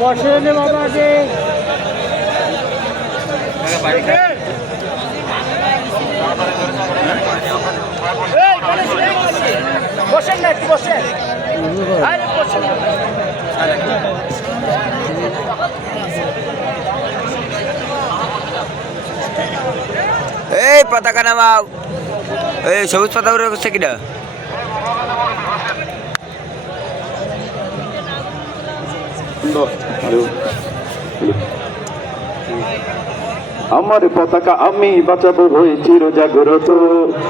বসে নে বাবা আগে বসেন না একটু বসেন এই পতাকা নামাও এই সবুজ পতাকা করছে কিনা আমার পতাকা আমি বাঁচাবো হয়ে চির জাগ্রত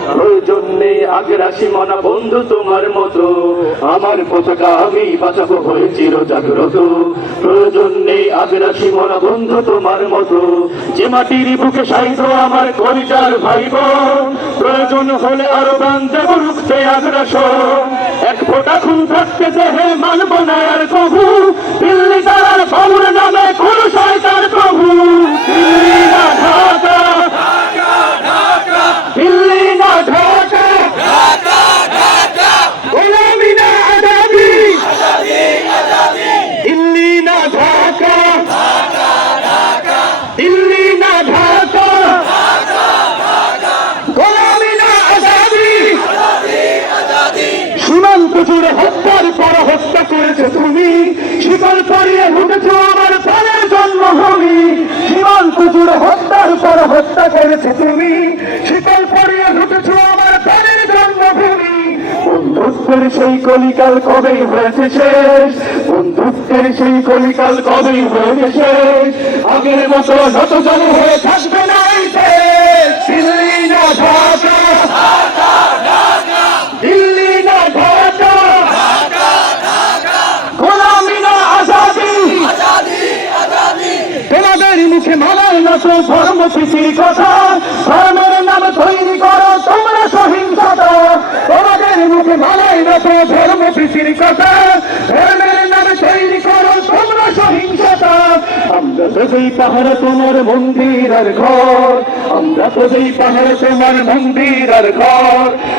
প্রয়োজন নেই আগ্রাসী মনা বন্ধু তোমার মতো আমার পতাকা আমি বাঁচাবো হয়ে চির জাগ্রত প্রয়োজন নেই আগ্রাসী মনা বন্ধু তোমার মতো যে মাটির বুকে সাইজ আমার কলিজার ভাই বোন প্রয়োজন হলে আরো প্রাণ দেব রুখতে আগ্রাসন এক ফোঁটা খুন থাকতে দেহে মানব না আর প্রভু দিল্লি তার বাবুর নামে কোন শয়তান প্রভু দিল্লি না ঢাকা দিল্লি না ঢাকা গোলামি না আজাদি দিল্লি না ঢাকা দিল্লি না ঢাকা গোলামি না আজাদি সীমান্ত জুড়ে হত্যার পর হত্যা করেছে তুমি শিকল পরিয়ে উঠেছ আমার প্রাণের জন্মভূমি সীমান্ত জুড়ে হত্যার পর হত্যা করেছে তুমি শিকল পরিয়ে উঠেছ আমার প্রাণের জন্মভূমি বন্ধুত্বের সেই কলিকাল কবেই হয়েছে শেষ বন্ধুত্বের সেই কলিকাল কবেই হয়েছে শেষ আগের মতো নতজন হয়ে থাকবে না এই দেশ দিল্লি না ঢাকা দিল্লি না ঢাকা গোলামি না আজাদি তোমাদের মুখে মানায় না তো ধর্ম পিছির কথা ধর্মের নাম তৈরি করো তোমরা সহিংসতা তোমাদের মুখে মানায় না তো ধর্ম পিছির কথা ধর্মের নাম তৈরি করো তোমরা সহিংসতা আমরা তো যেই পাহাড় তোমার মন্দির আর ঘর আমরা তো যেই পাহাড় তোমার মন্দির আর ঘর